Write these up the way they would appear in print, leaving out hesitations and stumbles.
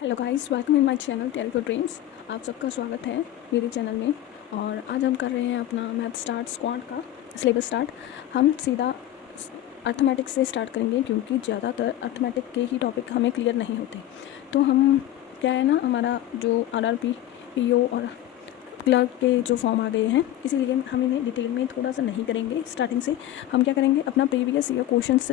Hello guys, welcome in my channel tell for dreams. आप सबका स्वागत है मेरे चैनल में। और आज हम कर रहे हैं अपना मैथ स्टार्ट स्क्वाड का सिलेबस स्टार्ट। हम सीधा अर्थमेटिक्स से स्टार्ट करेंगे क्योंकि ज़्यादातर अर्थमेटिक के ही टॉपिक हमें क्लियर नहीं होते। तो हम क्या है ना, हमारा जो आरआरपी, पीओ और क्लर्क के जो फॉर्म आ गए हैं, इसीलिए हम इन्हें डिटेल में थोड़ा सा नहीं करेंगे। स्टार्टिंग से हम क्या करेंगे, अपना प्रीवियस ईयर क्वेश्चंस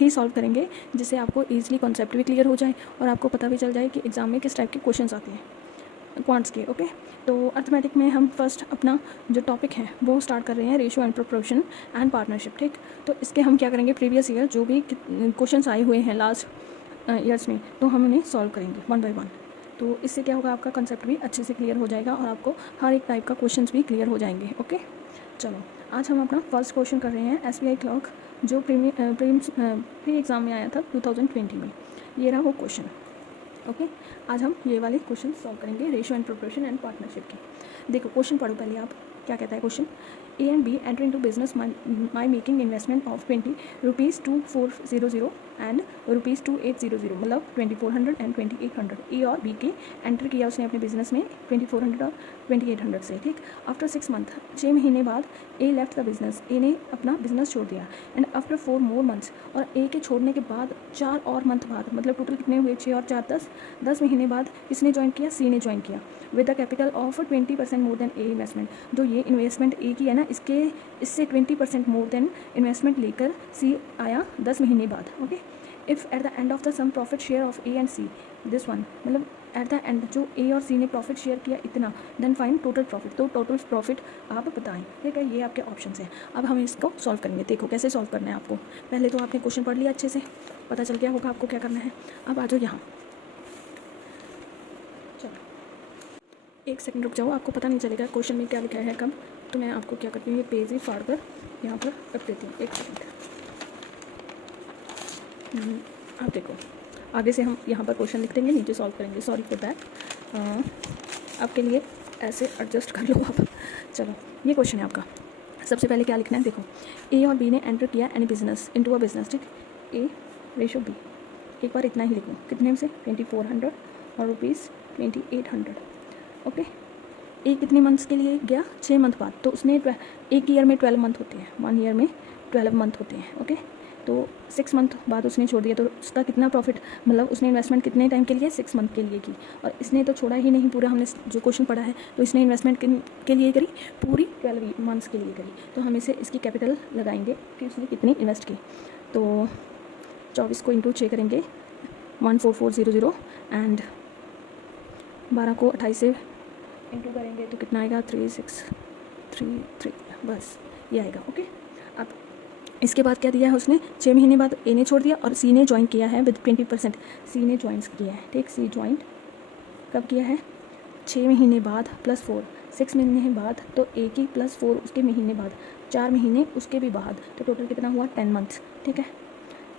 ही सॉल्व करेंगे, जिससे आपको ईजिली कॉन्सेप्ट भी क्लियर हो जाए और आपको पता भी चल जाए कि एग्ज़ाम में किस टाइप के क्वेश्चंस आते हैं क्वांट्स के। ओके, तो अर्थमेटिक में हम फर्स्ट अपना जो टॉपिक है वो स्टार्ट कर रहे हैं, ratio and proportion and partnership. ठीक, तो इसके हम क्या करेंगे, प्रीवियस ईयर जो भी क्वेश्चंस आए हुए हैं लास्ट ईयर्स में, तो हम उन्हें सॉल्व करेंगे वन बाय वन। तो इससे क्या होगा, आपका कंसेप्ट भी अच्छे से क्लियर हो जाएगा और आपको हर एक टाइप का क्वेश्चंस भी क्लियर हो जाएंगे। ओके, चलो आज हम अपना फर्स्ट क्वेश्चन कर रहे हैं एसबीआई क्लर्क, जो प्री एग्ज़ाम में आया था 2020 में। ये रहा वो क्वेश्चन। ओके, आज हम ये वाले क्वेश्चन सॉल्व करेंगे, ratio and proportion and partnership के। देखो क्वेश्चन पढ़ो पहले आप, क्या कहता है question. A and B enter into business by making investment of 20 rupees 2400 and rupees 2800, मतलब 2400 एंड 2800। ए और बी के एंटर किया उसने अपने बिजनेस में 2400 और 2800 से। ठीक, आफ्टर 6 मंथ, 6 महीने बाद ए लेफ्ट द बिजनेस, ए ने अपना बिजनेस छोड़ दिया। एंड आफ्टर 4 मोर मंथ्स, और ए के छोड़ने के बाद 4 और मंथ बाद, मतलब टोटल कितने हुए, 6 और 4 10 महीने बाद किसने ज्वाइन किया, सी ने ज्वाइन किया with the capital of 20% more than A investment. जो ये इन्वेस्टमेंट ए की है ना, इससे 20% मोर देन इन्वेस्टमेंट लेकर सी आया 10 महीने बाद। Okay, if at the end of the sum profit share of A and C this one, मतलब एट द एंड जो ए और सी ने प्रॉफिट शेयर किया इतना, देन फाइन टोटल प्रॉफिट। तो टोटल प्रॉफिट आप बताएं। ठीक है, ये आपके ऑप्शन हैं। अब हम इसको सॉल्व करेंगे। देखो कैसे सॉल्व करना है आपको। पहले तो आपने क्वेश्चन पढ़ लिया अच्छे से, पता चल गया होगा आपको क्या करना है। अब आ जाओ यहाँ, चलो 1 सेकंड रुक जाओ, आपको पता नहीं चलेगा क्वेश्चन में क्या लिखा है कब। तो मैं आपको क्या करती हूँ, ये पेज ही फाड़ कर यहाँ पर रख देती हूँ। 1 सेकंड। आप देखो, आगे से हम यहाँ पर क्वेश्चन लिख देंगे, नीचे सॉल्व करेंगे। सॉरी फॉर दैट, आपके लिए ऐसे एडजस्ट कर लो आप। चलो ये क्वेश्चन है आपका। सबसे पहले क्या लिखना है, देखो ए और बी ने एंटर किया any business into a business. ठीक, ए रेशो बी, एक बार इतना ही लिखो, कितने से 2400 और रुपीज़ 2800। ओके, ए कितने मंथ्स के लिए गया, 6 मंथ बाद। तो उसने एक ईयर में 12 मंथ होते हैं, 1 ईयर में 12 मंथ होते हैं। ओके, तो 6 मंथ बाद उसने छोड़ दिया, तो उसका कितना प्रॉफिट, मतलब उसने इन्वेस्टमेंट कितने टाइम के लिए, 6 मंथ के लिए की। और इसने तो छोड़ा ही नहीं पूरा, हमने जो क्वेश्चन पढ़ा है, तो इसने इन्वेस्टमेंट के लिए करी, पूरी 12 मंथ्स के लिए करी। तो हम इसे इसकी कैपिटल लगाएंगे कि उसने कितनी इन्वेस्ट की। तो 24 को इंटू 6 करेंगे 14400 एंड 12 को 28 से इंटू करेंगे तो कितना आएगा, 3633, बस ये आएगा। ओके, अब इसके बाद क्या दिया है उसने, 6 महीने बाद ए ने छोड़ दिया और सी ने ज्वाइन किया है विद 20%। सी ने ज्वाइन किया है। ठीक, सी ज्वाइन कब किया है, 6 महीने बाद प्लस 4, 6 महीने बाद, तो ए की प्लस 4 उसके महीने बाद, 4 महीने उसके भी बाद, तो टोटल कितना हुआ 10 मंथ्स। ठीक है,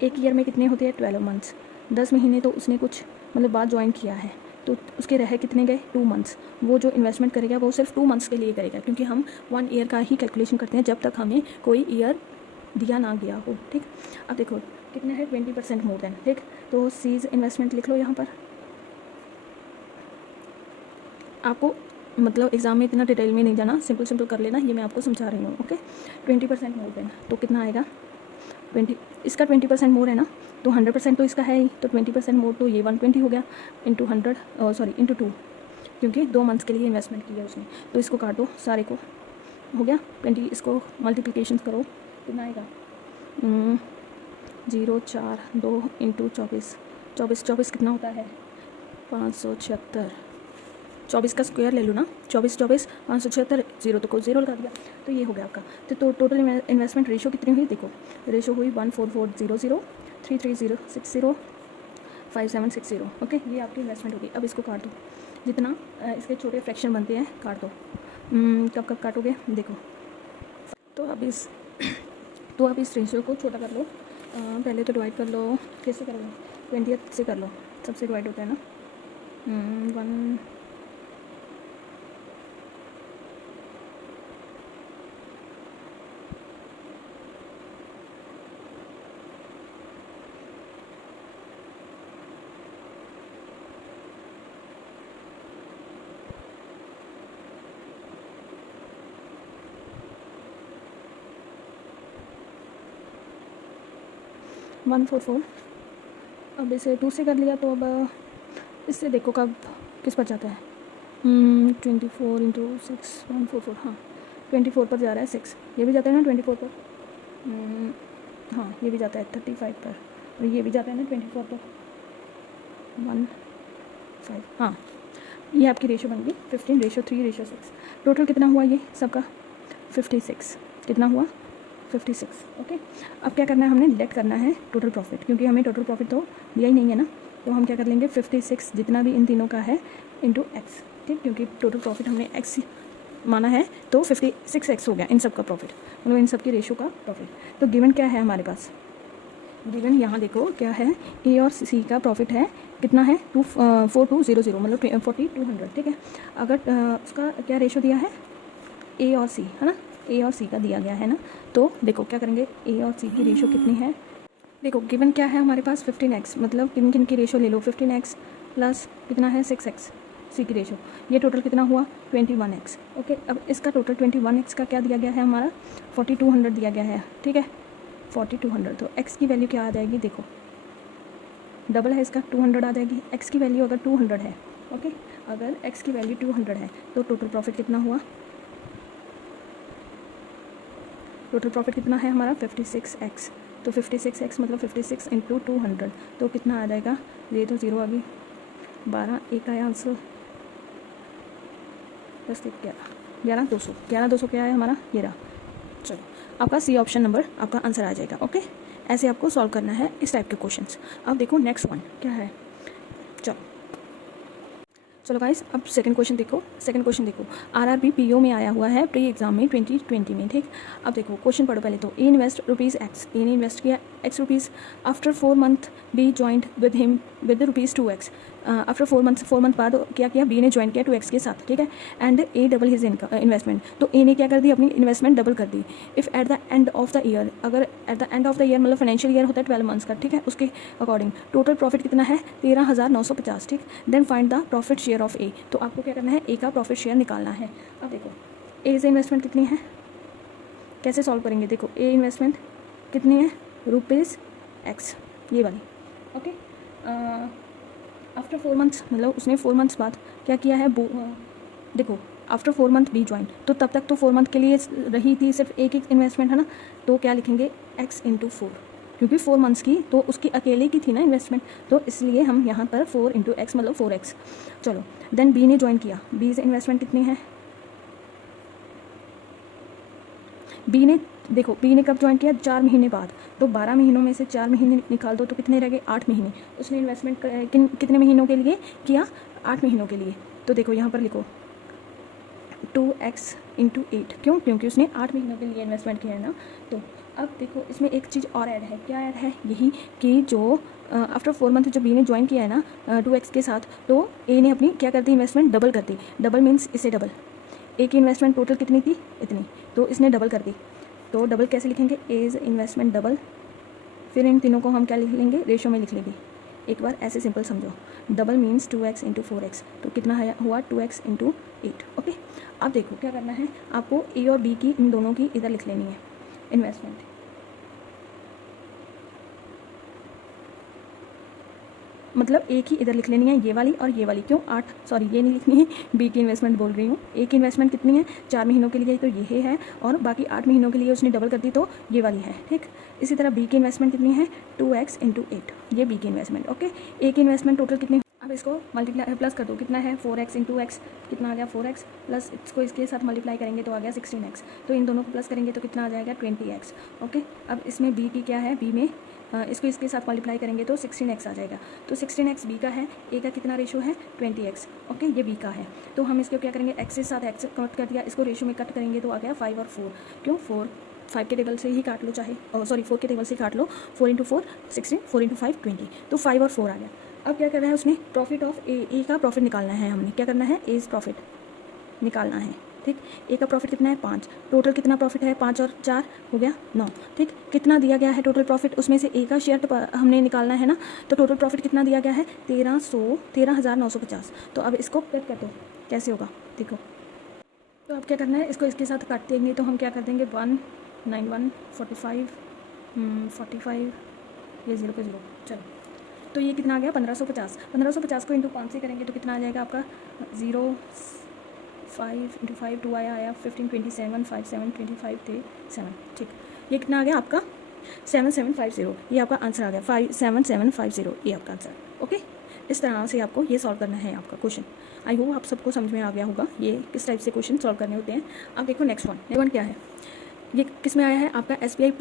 एक ईयर में कितने होते हैं, 12 मंथ्स। 10 महीने तो उसने कुछ मतलब बाद ज्वाइन किया है, तो उसके रहे कितने गए, 2 मंथ्स। वो जो इन्वेस्टमेंट करेगा वो सिर्फ 2 मंथ्स के लिए करेगा, क्योंकि हम 1 ईयर का ही कैलकुलेशन करते हैं जब तक हमें कोई ईयर दिया ना गया हो। ठीक, अब देखो कितने है, 20% मोर देन। ठीक, तो सीज इन्वेस्टमेंट लिख लो यहाँ पर। आपको मतलब एग्जाम में इतना डिटेल में नहीं जाना, सिंपल सिंपल कर लेना, ये मैं आपको समझा रही हूँ। ओके, 20% मोर देन तो कितना आएगा, 20, इसका 20% मोर है ना, तो 100% तो इसका है ही, तो 20% मोर तो ये 120 हो गया इंटू 100, सॉरी इंटू 2, क्योंकि 2 मंथ्स के लिए इन्वेस्टमेंट किया उसने। तो इसको काट दो सारे को, हो गया 20, इसको मल्टीप्लिकेशन करो, कितना आएगा 042 इंटू 24, 24 कितना होता है, 576। 24 का स्क्वायर ले लो ना, 24 576, जीरो तो को जीरो लगा दिया, तो ये हो गया आपका। तो टोटल इन्वेस्टमेंट रेशो कितनी हुई, देखो रेशो हुई 14400 33060 5760। ओके, ये आपकी इन्वेस्टमेंट होगी। अब इसको काट दो, जितना इसके छोटे फ्रैक्शन बनते हैं काट दो। कब कब काटोगे, देखो तो अब इस रेशियो को छोटा कर लो। पहले तो डिवाइड कर लो, कैसे कर लो, 20 से कर लो, सबसे डिवाइड होता है ना, 1, 144। अब इसे 2 से कर लिया तो अब इससे देखो कब किस पर जाता है। 24 इंटू 6 144, हाँ 24 पर जा रहा है 6। ये भी जाता है ना 24 पर। हाँ ये भी जाता है 35 पर, और ये भी जाता है ना 24 पर 1 5। हाँ ये आपकी रेशो बन गई 15:3:6। टोटल कितना हुआ ये सबका? 56। कितना हुआ? 56। ओके, अब क्या करना है, हमने लेट करना है टोटल प्रॉफिट, क्योंकि हमें टोटल प्रॉफिट तो दिया ही नहीं है ना। तो हम क्या कर लेंगे 56 जितना भी इन तीनों का है इंटू एक्स, ठीक, क्योंकि टोटल प्रॉफिट हमने एक्स माना है तो 56x हो गया इन सब का प्रॉफिट, मतलब इन सब की रेशो का प्रॉफिट। तो गिवन क्या है हमारे पास? गिवन यहाँ देखो क्या है, ए और सी का प्रॉफिट है कितना है 4200, मतलब 4200, ठीक है। अगर उसका क्या रेशो दिया है, ए और सी है ना, ए और सी का दिया गया है ना। तो देखो क्या करेंगे, ए और सी की रेशो कितनी है। देखो गिवन क्या है हमारे पास 15x, मतलब किन किन की रेशो ले लो, 15x प्लस कितना है 6x सी की रेशो, ये टोटल कितना हुआ 21x। ओके, अब इसका टोटल 21x का क्या दिया गया है हमारा 4200 दिया गया है, ठीक है 4200। तो x की वैल्यू क्या आ जाएगी, देखो डबल है इसका 200 आ जाएगी। x की वैल्यू अगर 200 है, ओके, अगर x की वैल्यू 200 है तो टोटल प्रॉफिट कितना हुआ, टोटल प्रॉफिट कितना है हमारा 56x। तो 56x मतलब 56 इंटू 200, तो कितना आ जाएगा, ये तो 0 आ गई, 12 एक आया आंसर, 10 11 200, 200 क्या है हमारा, ये रहा। चलो आपका सी ऑप्शन नंबर आपका आंसर आ जाएगा। ओके, ऐसे आपको सॉल्व करना है इस टाइप के क्वेश्चंस। अब देखो नेक्स्ट वन क्या है, चलो गाइस अब सेकंड क्वेश्चन देखो। सेकंड क्वेश्चन देखो, आरआरबी पीओ में आया हुआ है प्री एग्जाम में 2020 में, ठीक। अब देखो क्वेश्चन पढ़ो पहले तो। ए इन्वेस्ट रुपीज़ एक्स, ए ने इन्वेस्ट किया x rupees. After 4 month be joint with him with rupees 2x। After 4 month बाद क्या किया, बी ने ज्वाइन किया 2x के साथ, ठीक है। And A double his investment, तो ए ने क्या कर दी, अपनी इन्वेस्टमेंट डबल कर दी। If at the end of the year, अगर at the end of the year मतलब फाइनेंशियल ईयर होता है 12 मंथ्स का, ठीक है, उसके अकॉर्डिंग टोटल प्रॉफिट कितना है 13,950, ठीक। Then find the profit share of A, तो आपको क्या करना है, ए का प्रॉफिट शेयर निकालना है। अब देखो ए से इन्वेस्टमेंट कितनी है, कैसे सॉल्व करेंगे, देखो ए इन्वेस्टमेंट कितनी है रुपीज़ एक्स, ये वाली। ओके, आफ्टर 4 मंथ्स मतलब उसने 4 मंथ्स बाद क्या किया है, देखो आफ्टर 4 मंथ बी ज्वाइन, तो तब तक तो 4 मंथ के लिए रही थी सिर्फ एक एक इन्वेस्टमेंट, है ना। तो क्या लिखेंगे x इंटू 4, क्योंकि 4 मंथ्स की तो उसकी अकेले की थी ना इन्वेस्टमेंट, तो इसलिए हम यहाँ पर 4 इंटू एक्स मतलब 4x। चलो देन बी ने ज्वाइन किया, बी से इन्वेस्टमेंट कितनी है, बी ने देखो बी ने कब ज्वाइन किया 4 महीने बाद, तो 12 महीनों में से 4 महीने निकाल दो तो कितने रह गए 8 महीने। उसने इन्वेस्टमेंट कितने महीनों के लिए किया, 8 महीनों के लिए। तो देखो यहाँ पर लिखो 2x इंटू 8, क्यों, क्योंकि उसने 8 महीनों के लिए इन्वेस्टमेंट किया है ना। तो अब देखो इसमें एक चीज़ और ऐड है, क्या ऐड है, यही कि जो आफ्टर 4 मंथ जो बी ने ज्वाइन किया है ना 2x के साथ, तो ए ने अपनी क्या कर दी, इन्वेस्टमेंट डबल कर दी। डबल मीन्स इसे डबल, ए की इन्वेस्टमेंट टोटल कितनी थी इतनी, तो इसने डबल कर दी। तो डबल कैसे लिखेंगे, एज इन्वेस्टमेंट डबल, फिर इन तीनों को हम क्या लिख लेंगे, रेशो में लिख लेंगे। एक बार ऐसे सिंपल समझो, double means 2x into 4x, तो कितना हुआ 2x इंटू 8। ओके, अब देखो क्या करना है आपको, ए और बी की इन दोनों की इधर लिख लेनी है इन्वेस्टमेंट। मतलब ए की इधर लिख लेनी है ये वाली और ये वाली, क्यों 8 सॉरी ये नहीं लिखनी है, बी की इन्वेस्टमेंट बोल रही हूँ। ए की इन्वेस्टमेंट कितनी है 4 महीनों के लिए, तो ये है, और बाकी 8 महीनों के लिए उसने डबल कर दी, तो ये वाली है, ठीक। इसी तरह बी की इन्वेस्टमेंट कितनी है 2x इंटू 8, ये बी की इन्वेस्टमेंट। ओके, ए की इन्वेस्टमेंट टोटल कितनी, अब इसको मल्टीप्लाई प्लस कर दो, कितना है 4x इंटू एक्स, कितना आ गया 4x, प्लस इसको इसके साथ मल्टीप्लाई करेंगे तो आ गया 16x, तो इन दोनों को प्लस करेंगे तो कितना आ जाएगा 20x। ओके, अब इसमें बी की क्या है, बी में इसको इसके साथ मल्टीप्लाई करेंगे तो 16x आ जाएगा, तो 16x बी का है, ए का कितना रेशो है 20x। ओके, ये बी का है, तो हम इसको क्या करेंगे, एक्स के साथ एक्स कट कर दिया, इसको रेशो में कट करेंगे तो आ गया 5 और 4, क्यों 5 के टेबल से ही काट लो, चाहे सॉरी 4 के टेबल से काट लो, 4 इंटू 4 16, 4 इंटू 5 20, तो 5 और 4 आ गया। अब क्या करना है उसने, प्रॉफिट ऑफ ए का प्रॉफिट निकालना है, हमने क्या करना है, एज प्रॉफिट निकालना है, ठीक। ए का प्रॉफिट कितना है 5, टोटल कितना प्रॉफिट है 5 और 4 हो गया 9, ठीक। कितना दिया गया है टोटल प्रॉफिट, उसमें से ए का शेयर हमने निकालना है ना, तो टोटल प्रॉफिट कितना दिया गया है 13,950। तो अब इसको कट कर दो, कैसे होगा देखो, तो अब क्या करना है, इसको इसके साथ काट देंगे तो हम क्या कर देंगे 191 45 45 ये 0 पे 0। चलो, तो ये कितना आ गया 1550। 1550 को इंटू 5 से करेंगे तो कितना आ जाएगा आपका 0 5 इंटू 5 2 आया 15 27 5 7 25 थे 7। ठीक, ये कितना आ गया आपका 7750। ये आपका आंसर आ गया 57750। ये आपका आंसर। ओके, इस तरह से आपको ये सॉल्व करना है आपका क्वेश्चन। आई होप आप सबको समझ में आ गया होगा ये किस टाइप से क्वेश्चन सॉल्व करने होते हैं। अब देखो नेक्स्ट वन क्या है। ये किस में आया है आपका SBI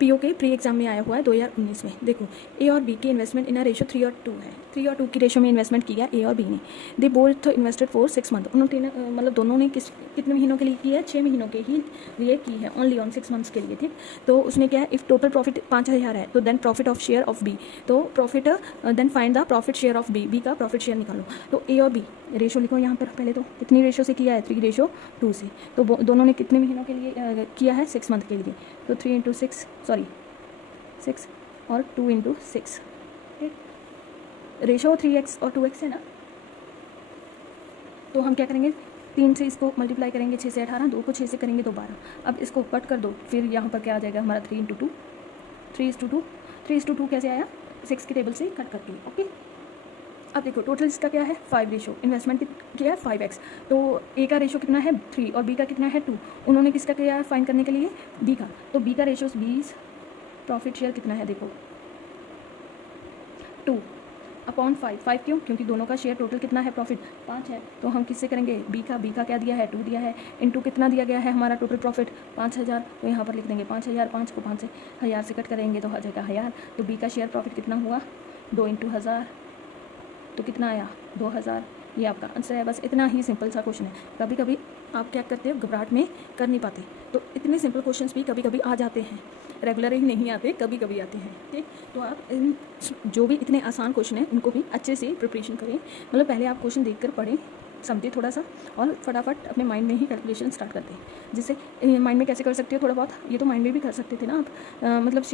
PO के प्री एग्जाम में आया हुआ है 2019 में। देखो A और B की इन्वेस्टमेंट इन अ रेशो 3 और 2 है। 3 और 2 की रेशो में इन्वेस्टमेंट किया A और B ने। They both invested for 6 month. उन्होंने मतलब दोनों ने कितने महीनों के लिए की है, 6 महीनों के ही लिए की है, ओनली ऑन 6 मंथ्स के लिए। ठीक, तो उसने क्या है, इफ़ टोटल प्रॉफिट 5000 है तो then profit of share of B, तो profit then find the profit share of B का प्रॉफिट शेयर निकालो। तो A और B रेशो लिखो यहाँ पर। पहले तो कितनी रेशो से किया है, 3:2 से। तो दोनों ने कितने महीनों के लिए किया है, 6 मंथ के लिए। तो 3 × 6 सॉरी 6 और 2 × 6। ठीक, रेशो 3x और 2x है ना, तो हम क्या करेंगे, 3 से इसको मल्टीप्लाई करेंगे, 6 से 18, 2 को 6 से करेंगे तो 12। अब इसको कट कर दो, फिर यहाँ पर क्या आ जाएगा हमारा 3 × 2 3:2। 3:2 कैसे आया, 6 की टेबल से कट करके। ओके, अब देखो टोटल इसका क्या है 5 रेशो, इन्वेस्टमेंट किया है 5x, तो A का रेशो कितना है 3 और B का कितना है 2। उन्होंने किसका किया है फाइंड करने के लिए, B का। तो B का रेशो 20, प्रॉफिट शेयर कितना है देखो 2/5। 5 क्यों, क्योंकि दोनों का शेयर टोटल कितना है प्रॉफिट 5 है। तो हम किससे करेंगे, B का क्या दिया है 2 दिया है, इनटू कितना दिया गया है हमारा टोटल प्रॉफिट 5000। तो यहाँ पर लिख देंगे 5000, 5 को 5 से 1000 से कट करेंगे तो आ जाएगा 1000। तो B का शेयर प्रॉफिट कितना हुआ 2 × 1000, तो कितना आया 2000। ये आपका आंसर है। बस इतना ही सिंपल सा क्वेश्चन है। कभी कभी आप क्या करते हो, घबराहट में कर नहीं पाते, तो इतने सिंपल क्वेश्चंस भी कभी कभी आ जाते हैं, रेगुलर ही नहीं आते, कभी कभी आते हैं। ठीक, तो आप इन जो भी इतने आसान क्वेश्चन हैं इनको भी अच्छे से प्रिपरेशन करें। मतलब पहले आप क्वेश्चन देखकर पढ़ें, समझे थोड़ा सा, और फटाफट अपने माइंड में ही कैलकुलेशन स्टार्ट करते हैं। जिससे माइंड में कैसे कर सकते हो थोड़ा बहुत, ये तो माइंड में भी कर सकते थे ना आप। मतलब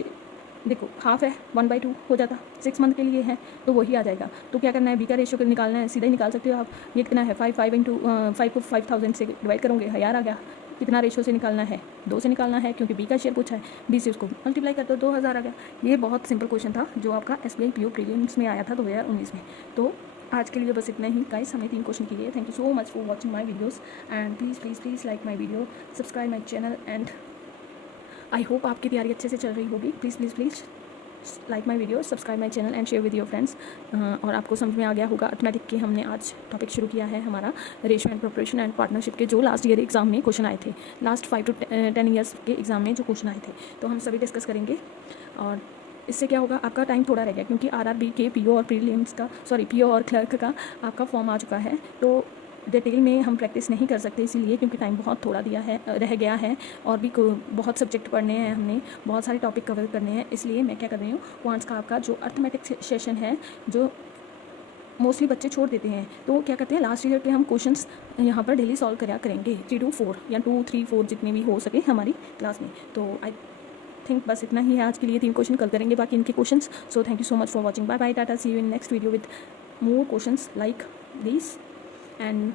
देखो हाफ है 1/2 हो जाता, 6 मंथ के लिए है तो वही आ जाएगा। तो क्या करना है, B का रेशो निकालना है, सीधा ही निकाल सकते हो आप। ये कितना है 5 × 5 को 5000 से डिवाइड करोगे 1000 आ गया। कितना रेशो से निकालना है, 2 से निकालना है, क्योंकि B का शेयर पूछा है, B से उसको मल्टीप्लाई करते हो 2000 आ गया। ये बहुत सिंपल क्वेश्चन था जो आपका SBI PO प्रीलिम्स में आया था 2019 में। तो आज के लिए बस इतना ही गाइस, हमने 3 क्वेश्चन किए। Thank you so much for watching my videos and please like my video, subscribe my channel and I hope आपकी तैयारी अच्छे से चल रही होगी। Please like my video, subscribe my channel and share with your friends. और आपको समझ में आ गया होगा अर्थमेटिक के हमने आज टॉपिक शुरू किया है हमारा ratio and proportion and partnership के जो लास्ट ईयर एग्जाम में क्वेश्चन आए थे, लास्ट 5 to 10 ईयर्स के एग्जाम में जो क्वेश्चन आए थे, तो हम सभी डिस्कस करेंगे। और इससे क्या होगा, आपका टाइम थोड़ा रह गया, क्योंकि RRB के PO और प्रीलिम्स का PO और क्लर्क का आपका फॉर्म आ चुका है। तो डिटेल में हम प्रैक्टिस नहीं कर सकते इसीलिए, क्योंकि टाइम बहुत थोड़ा रह गया है, और भी बहुत सब्जेक्ट पढ़ने हैं, हमने बहुत सारे टॉपिक कवर करने हैं। इसलिए मैं क्या कर रही हूँ, क्वांट्स का आपका जो अर्थमेटिक सेशन है जो मोस्टली बच्चे छोड़ देते हैं, तो क्या करते हैं लास्ट ईयर के हम क्वेश्चंस यहाँ पर डेली सॉल्व करेंगे 3 to 4 या 2, 3, 4 जितने भी हो सके हमारी क्लास में। तो आई थिंक बस इतना ही है आज के लिए। 3 क्वेश्चन कल करेंगे बाकी इनके questions. So thank you so much for watching, bye bye, tata, see you in next video with more questions like this and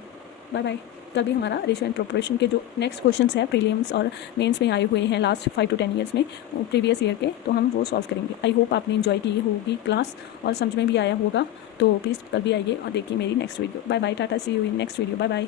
bye bye. कल भी हमारा रेशो एंड प्रोपोर्शन के जो नेक्स्ट क्वेश्चंस है प्रीलिम्स और मेंस में आए हुए हैं लास्ट 5 to 10 ईयर्स में, प्रीवियस ईयर के, तो हम वो सॉल्व करेंगे। आई होप आपने इन्जॉय की होगी क्लास और समझ में भी आया होगा। तो प्लीज़ कल भी आइए और देखिए मेरी next video. Bye bye, tata, see you in next video, bye bye.